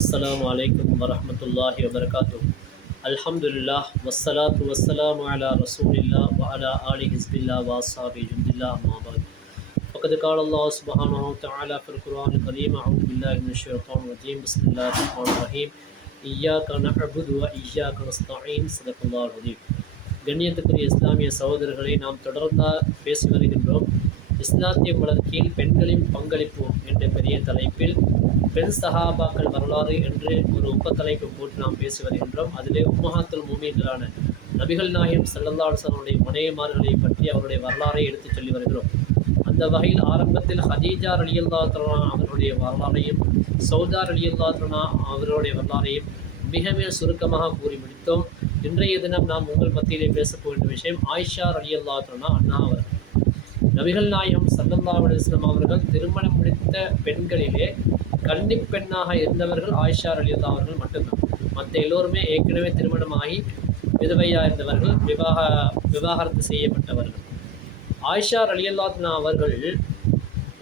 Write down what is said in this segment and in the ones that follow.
السلام عليكم ورحمة الله وبركاته. الحمد لله والصلاة والسلام على رسول الله وعلى آله حزب الله وأصحابه جند الله أما بعد. فقد قال الله سبحانه وتعالى في القرآن الكريم: أعوذ بالله من الشيطان الرجيم بسم الله الرحمن الرحيم إياك نعبد وإياك نستعين صدق الله العظيم. கண்ணியத்துக்குரிய இஸ்லாமிய சகோதரர்களை நாம் தொடர்ந்து பேசி வருகின்றோம். இஸ்லாத்திய வளர்ச்சியில் பெண்களின் பங்களிப்பு என்ற பெரிய தலைப்பில் பெண் சஹாபாக்கள் வரலாறு என்று ஒரு உபத்தலைப்பு போட்டு நாம் பேசி வருகின்றோம். அதிலே உம்மஹாத்துல் மூமீன்களான நபிகள் நாயகம் ஸல்லல்லாஹு அலைஹி வஸல்லம் மனைவிமார்களை பற்றி அவருடைய வரலாறை எடுத்துச் சொல்லி வருகிறோம். அந்த வகையில் ஆரம்பத்தில் ஹதீஜா ரலியல்லாஹு தஆலா அவருடைய வரலாறையும் சௌதா ரலியல்லாஹு தஆலா அவருடைய வரலாறையும் மிக மிக சுருக்கமாக கூறி முடித்தோம். இன்றைய தினம் நாம் உங்கள் மத்தியிலே பேசப் போகின்ற விஷயம் ஆயிஷா ரலியல்லாஹு தஆலா அன்ஹா அவர்கள். நபிகள் நாயகம் ஸல்லல்லாஹு அலைஹி வஸல்லம் அவர்கள் திருமணம் முடித்த பெண்களிலே கன்னிப் பெண்ணாக இருந்தவர்கள் ஆயிஷா ரலியல்லாஹு அவர்கள் மட்டும்தான். மற்ற எல்லோருமே ஏற்கனவே திருமணமாகி விதவையாக இருந்தவர்கள், விவாகரத்து செய்யப்பட்டவர்கள். ஆயிஷா ரலியல்லாஹு அவர்கள்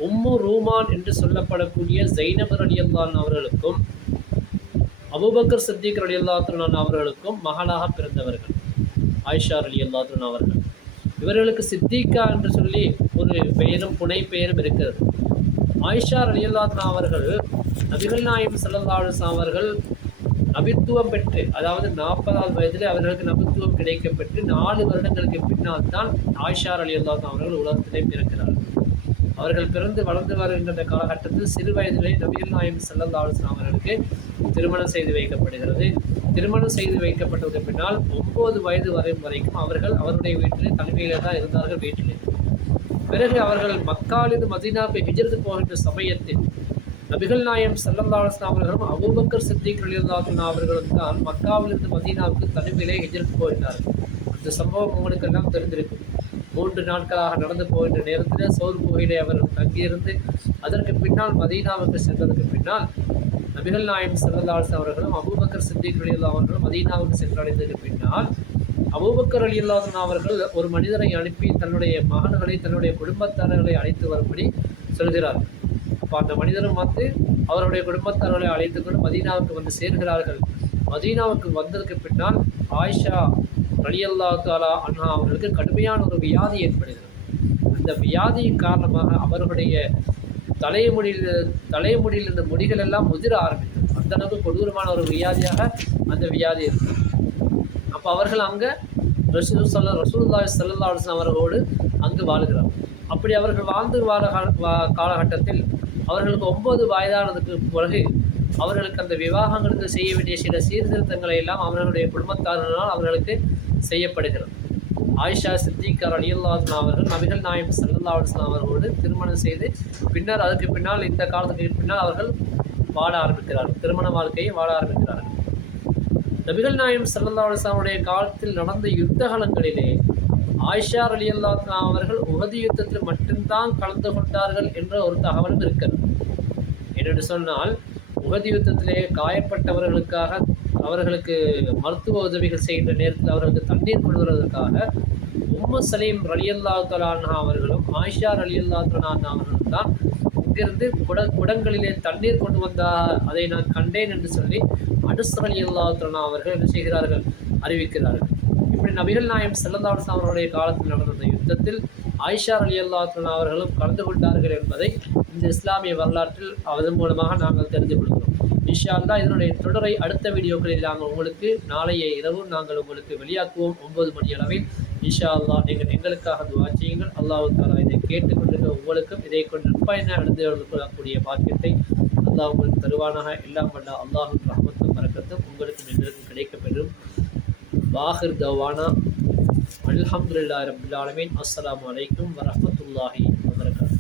உம்மு ரூமான் என்று சொல்லப்படக்கூடிய ஜைனப் ரலியல்லாஹு அவர்களுக்கும் அபூபக்கர் சித்திக் ரலியல்லாஹு அவர்களுக்கும் மகளாக பிறந்தவர்கள் ஆயிஷா ரலியல்லாஹு அவர்கள். இவர்களுக்கு சித்திகா என்று சொல்லி ஒரு பெயரும் புனை பெயரும் இருக்கிறது. ஆயிஷா ரலியல்லாஹு அவர்கள் நபிகள் நாயகம் ஸல்லல்லாஹு அலைஹி வஸல்லம் அவர்கள் நபித்துவம் பெற்று, அதாவது 40வது வயதில் அவர்களுக்கு நபித்துவம் கிடைக்கப்பெற்று 4 வருடங்களுக்கு பின்னால் தான் ஆயிஷா ரலியல்லாஹு அவர்கள் உலகத்திலே பிறக்கிறார்கள். அவர்கள் பிறந்து வளர்ந்து வருகின்ற காலகட்டத்தில் சிறு வயதிலே நபிகள் நாயகம் ஸல்லல்லாஹு அலைஹி வஸல்லம் அவர்களுக்கு திருமணம் செய்து வைக்கப்படுகிறது. திருமணம் செய்து வைக்கப்பட்டதுக்கு பின்னால் 9 வயது வரைக்கும் அவர்கள் அவருடைய வீட்டிலே தனிமையிலே தான் இருந்தார்கள் வீட்டிலே. பிறகு அவர்கள் மக்காவிலிருந்து மதீனாவுக்கு ஹிஜ்ரத் போகின்ற சமயத்தில் நபிகள் நாயகம் ஸல்லல்லாஹு அலைஹி வஸல்லம் அவர்களும் அபூபக்கர் சித்திக் ரலியல்லாஹு அன்ஹு அவர்களும் தான் மக்காவிலிருந்து மதீனாவுக்கு தனிமையிலே ஹிஜ்ரத் போகிறார்கள். அந்த சம்பவம் உங்களுக்கு எல்லாம் தெரிந்திருக்கும். 3 நாட்களாக நடந்து போகின்ற நேரத்தில் சௌர் குகையிலே அவர்கள் தங்கியிருந்து அதற்கு பின்னால் மதீனாவுக்கு சென்றதற்கு பின்னால் நபிகள் நாயகம் ஸல்லல்லாஹு அலைஹி வஸல்லம் அவர்களும் அபூபக்கர் சித்திக் ரலியல்லாஹு அவர்களும் மதீனாவுக்கு சென்றடைந்ததற்கு பின்னால் அபூபக்கர் ரலியல்லாஹு அன்ஹு அவர்கள் ஒரு மனிதரை அனுப்பி தன்னுடைய மகன்களை தன்னுடைய குடும்பத்தாரர்களை அழைத்து வரும்படி சொல்கிறார்கள். அப்போ அந்த மனிதரும் வந்து அவருடைய குடும்பத்தாரர்களை அழைத்து கொண்டு மதீனாவுக்கு வந்து சேர்கிறார்கள். மதீனாவுக்கு வந்ததற்கு பின்னால் ஆயிஷா ரலியல்லாஹு தஆலா அன்ஹா அவர்களுக்கு கடுமையான ஒரு வியாதி ஏற்படுகிறது. அந்த வியாதியின் காரணமாக அவர்களுடைய தலைமுடியில் இருந்த முடிகள் எல்லாம் முதிர ஆரம்பித்தது. அந்த அளவுக்கு கொடூரமான ஒரு வியாதியாக அந்த வியாதி இருந்தது. அப்போ அவர்கள் அங்கே ரசூலுல்லாஹி ஸல்லல்லாஹு அலைஹி வஸல்லம் அவர்களோடு அங்கு வாழுகிறார். அப்படி அவர்கள் வாழ்ந்து காலகட்டத்தில் அவர்களுக்கு 9 வயதானதுக்கு பிறகு அவர்களுக்கு அந்த விவாகங்களுக்கு செய்ய வேண்டிய சில சீர்திருத்தங்களை எல்லாம் அவர்களுடைய குடும்பத்தாரினால் அவர்களுக்கு செய்யப்படுகிறது. ஆயிஷா சித்திகா ரலியல்லாஹு அன்ஹா அவர்கள் நபிகள் நாயகம் ஸல்லல்லாஹு அலைஹி வஸல்லம் அவர்களோடு திருமணம் செய்து பின்னர் அதுக்கு பின்னால் இந்த காலத்துக்கு பின்னால் அவர்கள் வாழ ஆரம்பிக்கிறார்கள், திருமண வாழ்க்கையை வாழ ஆரம்பிக்கிறார்கள். நபிகள் நாயகம் ஸல்லல்லாஹு அலைஹி வஸல்லம் காலத்தில் நடந்த யுத்தகலங்களிலே ஆயிஷா ரலியல்லாஹு அன்ஹா அவர்கள் உஹது யுத்தத்தில் மட்டும்தான் கலந்து கொண்டார்கள் என்ற ஒரு தகவலும் இருக்கிறது. என்னென்று சொன்னால், உஹது யுத்தத்திலே காயப்பட்டவர்களுக்காக அவர்களுக்கு மருத்துவ உதவிகள் செய்கின்ற நேரத்தில் அவர்களுக்கு தண்ணீர் கொண்டு வருவதற்காக உம்மு சலீம் ரலியல்லாஹு தஆலா அன்ஹா அவர்களும் ஆயிஷா ரலியல்லாஹு தஆலா அன்ஹா அவர்களும் தான் இங்கிருந்து குடங்களிலே தண்ணீர் கொண்டு வந்தால் அதை நான் கண்டேன் என்று சொல்லி அனஸ் ரலியல்லாஹு தஆலா அவர்கள் என்ன செய்கிறார்கள், அறிவிக்கிறார்கள். இப்படி நபிகள் நாயகம் ஸல்லல்லாஹு அலைஹி வஸல்லம் அவருடைய காலத்தில் நடந்த யுத்தத்தில் ஆயிஷா ரலியல்லாஹு தஆலா அவர்களும் கலந்து கொண்டார்கள் என்பதை இந்த இஸ்லாமிய வரலாற்றில் அதன் மூலமாக நாங்கள் தெரிந்து கொள்கிறோம். இன்ஷா அல்லாஹ் இதனுடைய தொடரை அடுத்த வீடியோக்களில் நாங்கள் உங்களுக்கு நாளைய இரவு நாங்கள் உங்களுக்கு வெளியாக்குவோம் 9 மணி அளவில். இன்ஷா அல்லாஹ் நீங்கள் எங்களுக்காக துஆ செய்யுங்கள். அல்லாஹ் தஆலா இதை கேட்டுக்கொண்டிருக்க உங்களுக்கும் இதை கொண்டு நற்பயனை அடைந்து கொள்ளக்கூடிய பாக்கியத்தை அல்லாஹ் உங்களுக்கு தருவானாக. எல்லாம் வல்ல அல்லாஹ்வின் ரஹ்மத்தும் பரக்கத்தும் உங்களுக்கும் எங்களுக்கும் கிடைக்கப்பெறும். வாஹிர் தவானா அல்ஹம்துலில்லாஹி ரப்பில் ஆலமீன். அஸ்ஸலாமு அலைக்கும் வரஹ்மத்துல்லாஹி வபரகாத்துஹு.